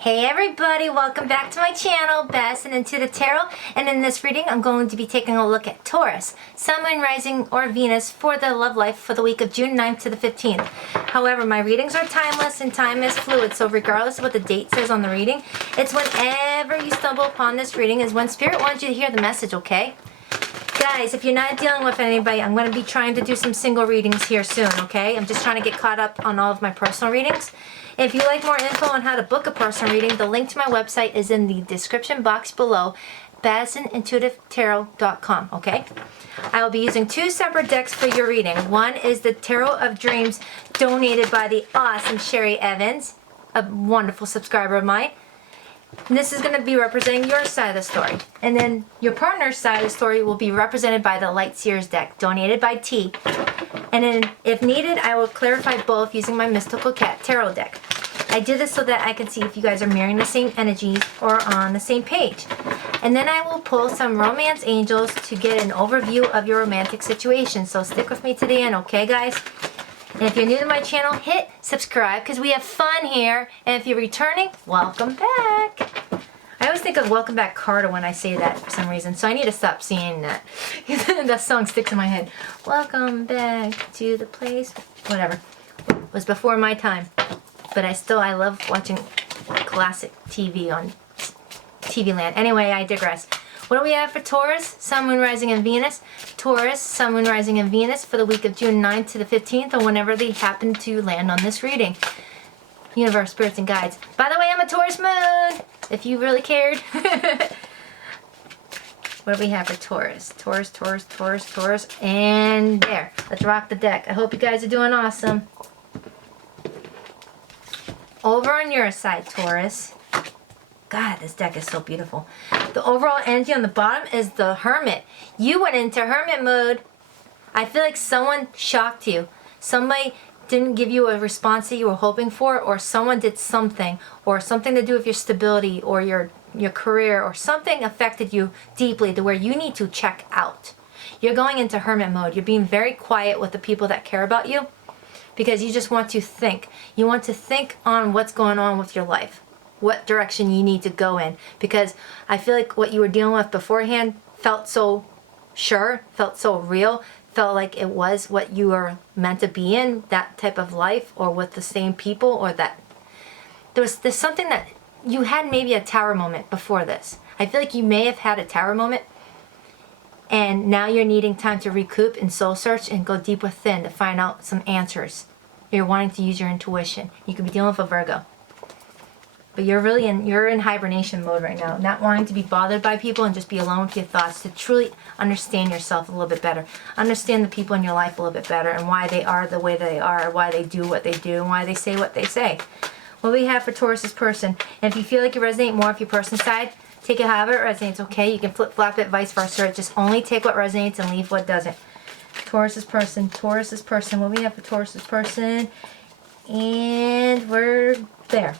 Hey everybody, welcome back to my channel, Baddison Intuitive Tarot, and in this reading I'm going to be taking a look at Taurus, Sun, Moon, Rising, or Venus for the love life for the week of June 9th to the 15th. However, my readings are timeless and time is fluid, so regardless of what the date says on the reading, it's whenever you stumble upon this reading is when Spirit wants you to hear the message, okay? Guys, if you're not dealing with anybody, I'm going to be trying to do some single readings here soon, okay? I'm just trying to get caught up on all of my personal readings. If you like more info on how to book a personal reading, the link to my website is in the description box below, BaddisonIntuitiveTarot.com, okay? I will be using two separate decks for your reading. One is the Tarot of Dreams donated by the awesome Sherry Evans, a wonderful subscriber of mine. And this is going to be representing your side of the story. And then your partner's side of the story will be represented by the Light Seers deck, donated by T. And then, if needed, I will clarify both using my Mystical Cat Tarot deck. I did this so that I can see if you guys are mirroring the same energies or on the same page. And then I will pull some romance angels to get an overview of your romantic situation. So stick with me to the end, okay guys? And if you're new to my channel, hit subscribe because we have fun here. And if you're returning, welcome back. I always think of Welcome Back Carter when I say that for some reason, so I need to stop saying that. That song sticks in my head. Welcome back to the place. Whatever. It was before my time. But I love watching classic TV on TV Land. Anyway, I digress. What do we have for Taurus, Sun, Moon, Rising, and Venus? Taurus, Sun, Moon, Rising, and Venus for the week of June 9th to the 15th, or whenever they happen to land on this reading. Universe, spirits, and guides. By the way, I'm a Taurus moon, if you really cared. What do we have for Taurus? Taurus, Taurus, Taurus, Taurus, and there. Let's rock the deck. I hope you guys are doing awesome. Over on your side, Taurus. God, this deck is so beautiful. The overall energy on the bottom is the Hermit. You went into Hermit mode. I feel like someone shocked you. Somebody didn't give you a response that you were hoping for, or someone did something, or something to do with your stability or your career, or something affected you deeply to where you need to check out. You're going into Hermit mode. You're being very quiet with the people that care about you because you just want to think. You want to think on what's going on with your life, what direction you need to go in, because I feel like what you were dealing with beforehand felt so sure, felt so real, felt like it was what you were meant to be in, that type of life, or with the same people, or that there's something that you had, maybe a tower moment before this. I feel like you may have had a tower moment and now you're needing time to recoup and soul search and go deep within to find out some answers. You're wanting to use your intuition. You could be dealing with a Virgo. But you're in hibernation mode right now, not wanting to be bothered by people and just be alone with your thoughts, to truly understand yourself a little bit better, understand the people in your life a little bit better, and why they are the way they are, why they do what they do, and why they say what they say. What we have for Taurus's person, and if you feel like you resonate more with your person's side, take it however it resonates, okay? You can flip-flop it, vice versa. Just only take what resonates and leave what doesn't. Taurus's person, Taurus's person. What we have for Taurus's person, and we're there.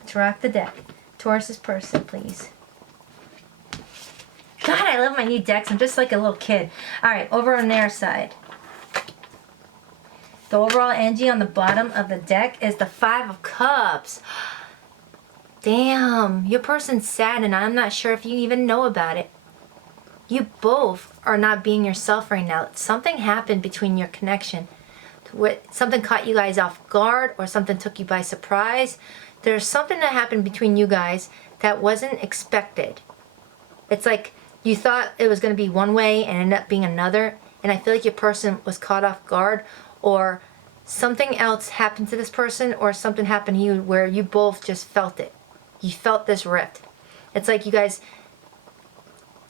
Let's rock the deck. Taurus's person, please. God, I love my new decks. I'm just like a little kid. Alright, over on their side. The overall energy on the bottom of the deck is the Five of Cups. Damn, your person's sad and I'm not sure if you even know about it. You both are not being yourself right now. Something happened between your connection. Something caught you guys off guard, or something took you by surprise. There's something that happened between you guys that wasn't expected. It's like you thought it was going to be one way and ended up being another. And I feel like your person was caught off guard, or something else happened to this person, or something happened to you where you both just felt it. You felt this rift. It's like you guys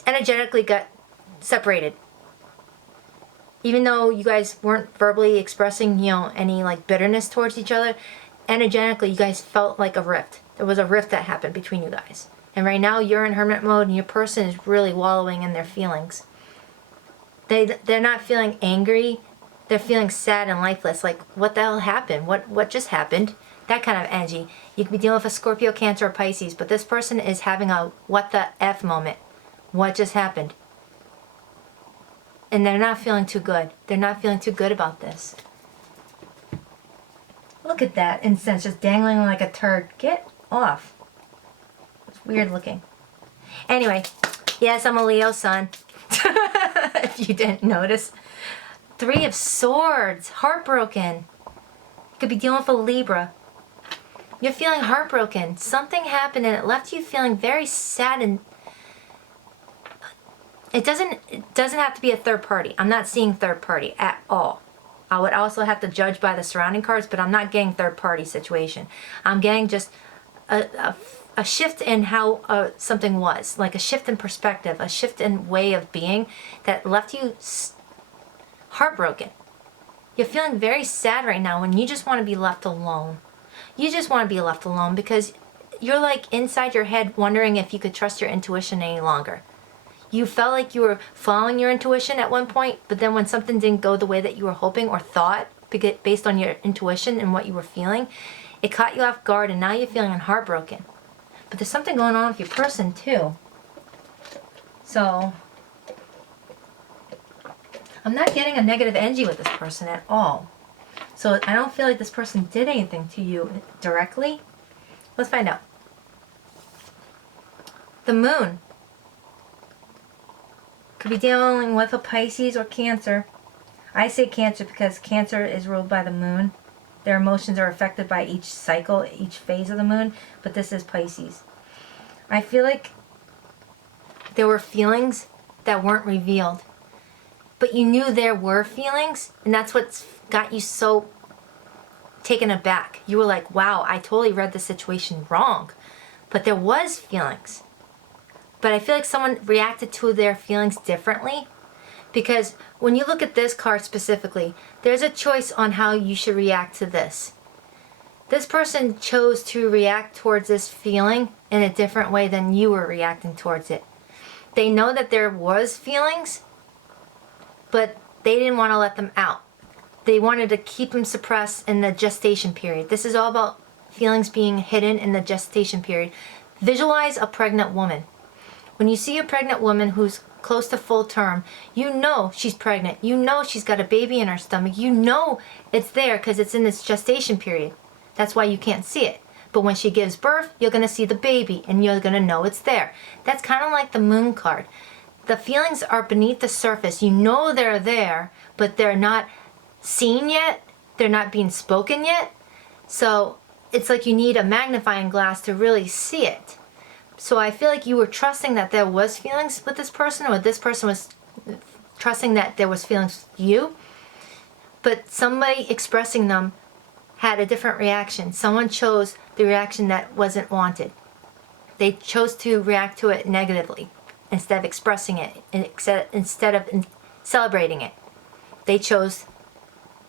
energetically got separated. Even though you guys weren't verbally expressing, any like bitterness towards each other, energetically you guys felt like a rift. There was a rift that happened between you guys. And right now you're in hermit mode and your person is really wallowing in their feelings. They're not feeling angry. They're feeling sad and lifeless. Like, what the hell happened? What just happened? That kind of energy. You could be dealing with a Scorpio, Cancer, or Pisces, but this person is having a what the F moment. What just happened? And they're not feeling too good. They're not feeling too good about this. Look at that incense just dangling like a turd. Get off. Weird looking. Anyway, yes, I'm a Leo sun. If you didn't notice. 3 of Swords. Heartbroken. You could be dealing with a Libra. You're feeling heartbroken. Something happened and it left you feeling very sad, and it doesn't have to be a third party. I'm not seeing third party at all. I would also have to judge by the surrounding cards, but I'm not getting third party situation. I'm getting just a shift in how something was, like a shift in perspective, a shift in way of being that left you heartbroken. You're feeling very sad right now and you just want to be left alone. You just want to be left alone because you're like inside your head wondering if you could trust your intuition any longer. You felt like you were following your intuition at one point, but then when something didn't go the way that you were hoping or thought, based on your intuition and what you were feeling, it caught you off guard and now you're feeling heartbroken. But there's something going on with your person too. So, I'm not getting a negative energy with this person at all. So I don't feel like this person did anything to you directly. Let's find out. The Moon. Could be dealing with a Pisces or Cancer. I say Cancer because Cancer is ruled by the Moon. Their emotions are affected by each cycle, each phase of the Moon. But this is Pisces. I feel like there were feelings that weren't revealed. But you knew there were feelings, and that's what's got you so taken aback. You were like, wow, I totally read the situation wrong. But there was feelings. But I feel like someone reacted to their feelings differently. Because when you look at this card specifically, there's a choice on how you should react to this. This person chose to react towards this feeling in a different way than you were reacting towards it. They know that there was feelings, but they didn't want to let them out. They wanted to keep them suppressed in the gestation period. This is all about feelings being hidden in the gestation period. Visualize a pregnant woman. When you see a pregnant woman who's close to full term, you know she's pregnant. You know she's got a baby in her stomach. You know it's there because it's in this gestation period. That's why you can't see it. But when she gives birth, you're going to see the baby and you're going to know it's there. That's kind of like the Moon card. The feelings are beneath the surface. You know they're there, but they're not seen yet. They're not being spoken yet. So it's like you need a magnifying glass to really see it. So I feel like you were trusting that there was feelings with this person, or this person was trusting that there was feelings with you. But somebody expressing them had a different reaction. Someone chose the reaction that wasn't wanted. They chose to react to it negatively instead of expressing it, instead of celebrating it. They chose,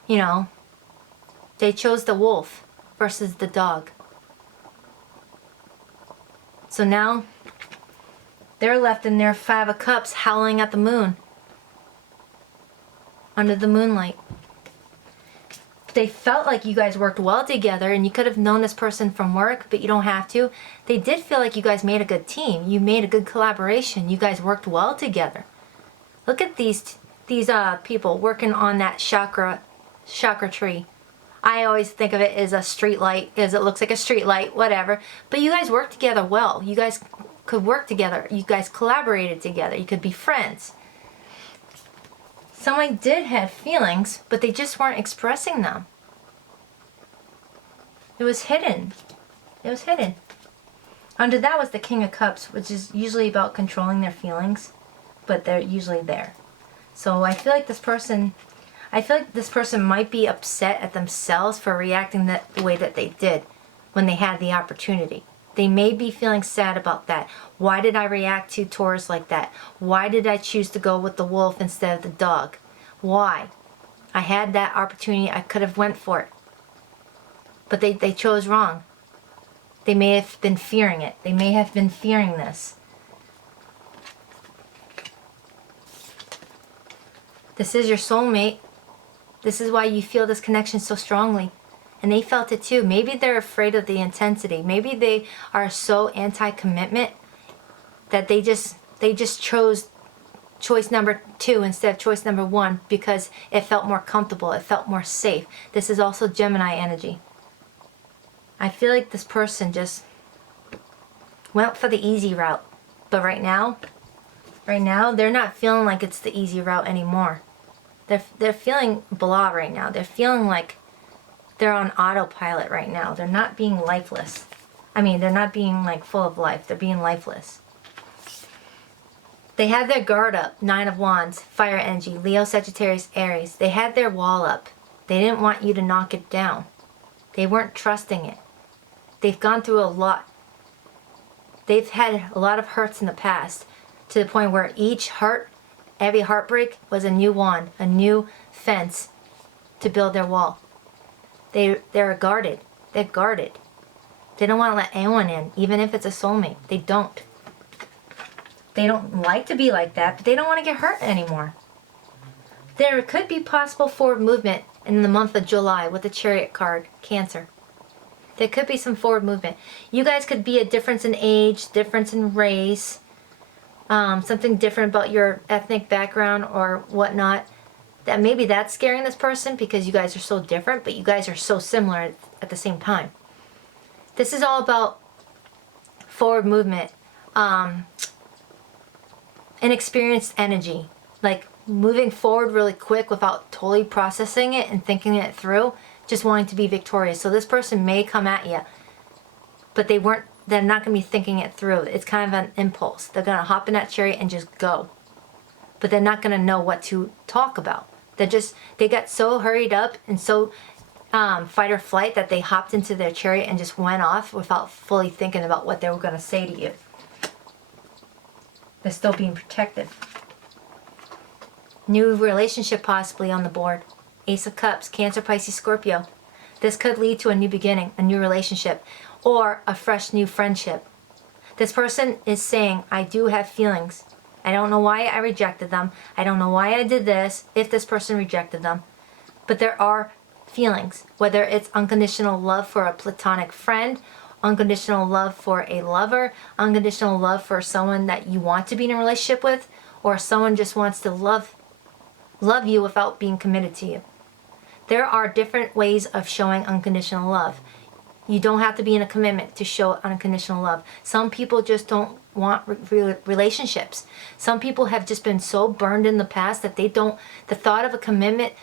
they chose the wolf versus the dog. So now they're left in their 5 of Cups howling at the moon under the moonlight. They felt like you guys worked well together and you could have known this person from work, but you don't have to. They did feel like you guys made a good team. You made a good collaboration. You guys worked well together. Look at these people working on that chakra tree. I always think of it as a street light, because it looks like a street light, whatever. But you guys worked together well. You guys could work together. You guys collaborated together. You could be friends. Someone did have feelings, but they just weren't expressing them. It was hidden. It was hidden. Under that was the King of Cups, which is usually about controlling their feelings, but they're usually there. So I feel like this person might be upset at themselves for reacting the way that they did when they had the opportunity. They may be feeling sad about that. Why did I react to Taurus like that? Why did I choose to go with the wolf instead of the dog? Why? I had that opportunity. I could have went for it. But they chose wrong. They may have been fearing it. They may have been fearing this. This is your soulmate. This is why you feel this connection so strongly. And they felt it too. Maybe they're afraid of the intensity. Maybe they are so anti-commitment that they just chose choice number 2 instead of choice number 1 because it felt more comfortable. It felt more safe. This is also Gemini energy. I feel like this person just went for the easy route. But right now, they're not feeling like it's the easy route anymore. They're feeling blah right now. They're feeling like they're on autopilot right now. They're not being lifeless. I mean, they're not being like full of life. They're being lifeless. They had their guard up. 9 of Wands, fire energy, Leo, Sagittarius, Aries. They had their wall up. They didn't want you to knock it down. They weren't trusting it. They've gone through a lot. They've had a lot of hurts in the past, to the point where each hurt, every heartbreak was a new wand, a new fence to build their wall. They're guarded. They're guarded. They don't want to let anyone in, even if it's a soulmate. They don't. They don't like to be like that, but they don't want to get hurt anymore. There could be possible forward movement in the month of July with the Chariot card, Cancer. There could be some forward movement. You guys could be a difference in age, difference in race, something different about your ethnic background or whatnot. That maybe that's scaring this person because you guys are so different, but you guys are so similar at the same time. This is all about forward movement, inexperienced energy, like moving forward really quick without totally processing it and thinking it through, just wanting to be victorious. So this person may come at you, but they're not going to be thinking it through. It's kind of an impulse. They're going to hop in that chariot and just go. But they're not going to know what to talk about. They got so hurried up and so fight or flight that they hopped into their chariot and just went off without fully thinking about what they were going to say to you. They're still being protected. New relationship possibly on the board. Ace of Cups, Cancer, Pisces, Scorpio. This could lead to a new beginning, a new relationship, or a fresh new friendship. This person is saying, I do have feelings. I don't know why I rejected them. I don't know why I did this, if this person rejected them. But there are feelings, whether it's unconditional love for a platonic friend, unconditional love for a lover, unconditional love for someone that you want to be in a relationship with, or someone just wants to love you without being committed to you. There are different ways of showing unconditional love. You don't have to be in a commitment to show unconditional love. Some people just don't want relationships. Some people have just been so burned in the past that the thought of a commitment,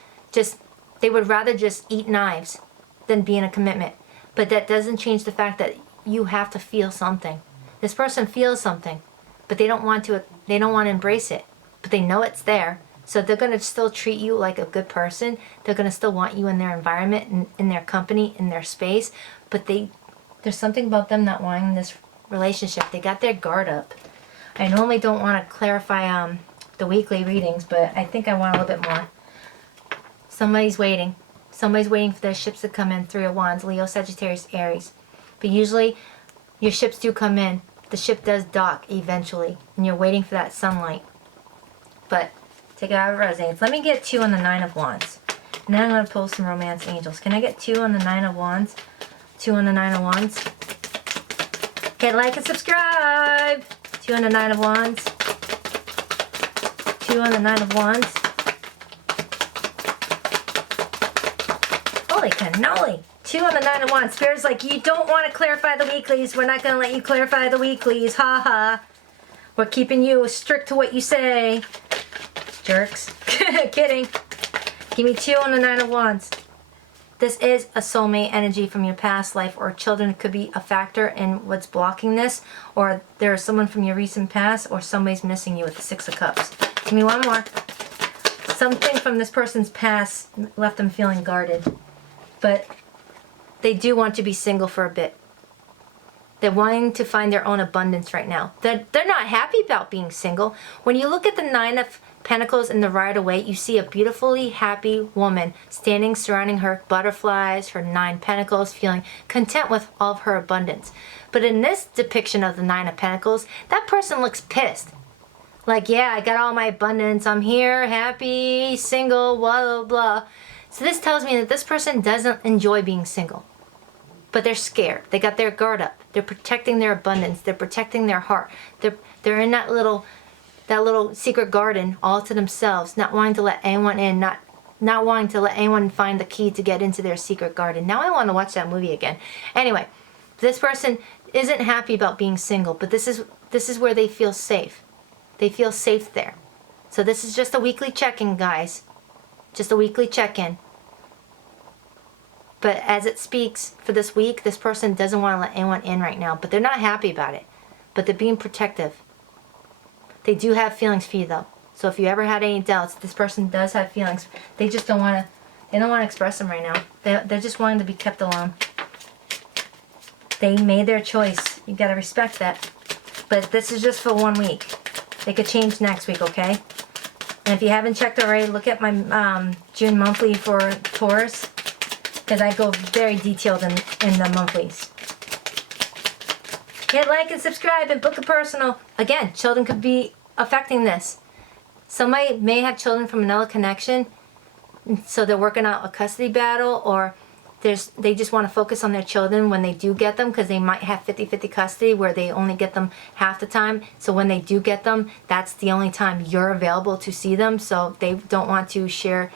they would rather just eat knives than be in a commitment. But that doesn't change the fact that you have to feel something. This person feels something, but they don't want to embrace it. But they know it's there. So they're going to still treat you like a good person. They're going to still want you in their environment, in their company, in their space. But there's something about them not wanting this relationship. They got their guard up. I normally don't want to clarify the weekly readings, but I think I want a little bit more. Somebody's waiting. Somebody's waiting for their ships to come in. 3 of Wands, Leo, Sagittarius, Aries. But usually your ships do come in. The ship does dock eventually. And you're waiting for that sunlight. But take it out of resonates. Let me get 2 on the 9 of Wands. And then I'm going to pull some romance angels. Can I get 2 on the 9 of Wands? 2 on the 9 of Wands. Hit like and subscribe. 2 on the 9 of Wands. 2 on the 9 of Wands. Holy cannoli. 2 on the 9 of Wands. Spirit's like, you don't want to clarify the weeklies. We're not going to let you clarify the weeklies. Ha ha. We're keeping you strict to what you say. Jerks. Kidding. Give me 2 on the 9 of Wands. This is a soulmate energy from your past life, or children could be a factor in what's blocking this, or there's someone from your recent past, or somebody's missing you with the 6 of Cups. Give me one more. Something from this person's past left them feeling guarded, but they do want to be single for a bit. They're wanting to find their own abundance right now. They're not happy about being single. When you look at the 9 of Pentacles in the Rider-Waite, you see a beautifully happy woman standing surrounding her butterflies, her 9 Pentacles, feeling content with all of her abundance. But in this depiction of the 9 of Pentacles, that person looks pissed. Like, yeah, I got all my abundance, I'm here, happy, single, blah, blah, blah. So this tells me that this person doesn't enjoy being single. But they're scared. They got their guard up. They're protecting their abundance. They're protecting their heart. They're in that little secret garden all to themselves, not wanting to let anyone in, not wanting to let anyone find the key to get into their secret garden. Now I want to watch that movie again. Anyway, this person isn't happy about being single, but this is where they feel safe. They feel safe there. So this is just a weekly check-in, guys. Just a weekly check-in. But as it speaks for this week, this person doesn't want to let anyone in right now. But they're not happy about it. But they're being protective. They do have feelings for you, though. So if you ever had any doubts, this person does have feelings. They just don't want to, they don't want to express them right now. They're just wanting to be kept alone. They made their choice. You got to respect that. But this is just for 1 week. They could change next week, okay? And if you haven't checked already, look at my June monthly for Taurus. Because I go very detailed in the monthlies. Hit like and subscribe and book a personal. Again, children could be affecting this. Somebody may have children from another connection, so they're working out a custody battle, or they just want to focus on their children when they do get them, because they might have 50-50 custody where they only get them half the time. So when they do get them, that's the only time you're available to see them. So they don't want to share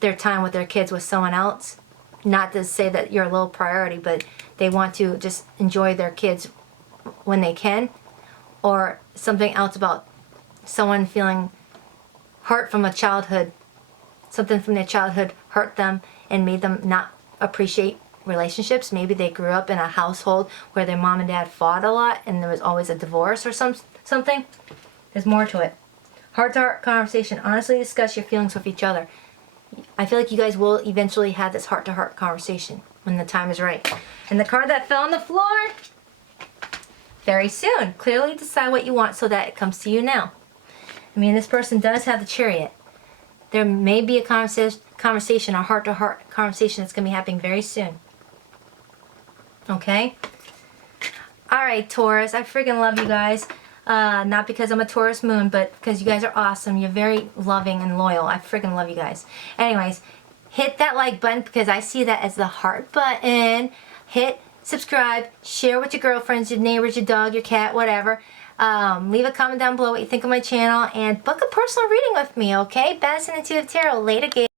their time with their kids with someone else. Not to say that you're a low priority, but they want to just enjoy their kids when they can. Or something else about someone feeling hurt from a childhood. Something from their childhood hurt them and made them not appreciate relationships. Maybe they grew up in a household where their mom and dad fought a lot and there was always a divorce or something. There's more to it. Heart-to-heart conversation. Honestly discuss your feelings with each other. I feel like you guys will eventually have this heart-to-heart conversation when the time is right. And the card that fell on the floor, very soon. Clearly decide what you want so that it comes to you now. I mean, this person does have the Chariot. There may be a conversation, a heart-to-heart conversation that's going to be happening very soon. Okay? Alright, Taurus. I freaking love you guys. Not because I'm a Taurus moon, but because you guys are awesome. You're very loving and loyal. I freaking love you guys. Anyways, hit that like button because I see that as the heart button. Hit subscribe. Share with your girlfriends, your neighbors, your dog, your cat, whatever. Leave a comment down below what you think of my channel. And book a personal reading with me, okay? Baddison Intuitive Tarot. Later, guys.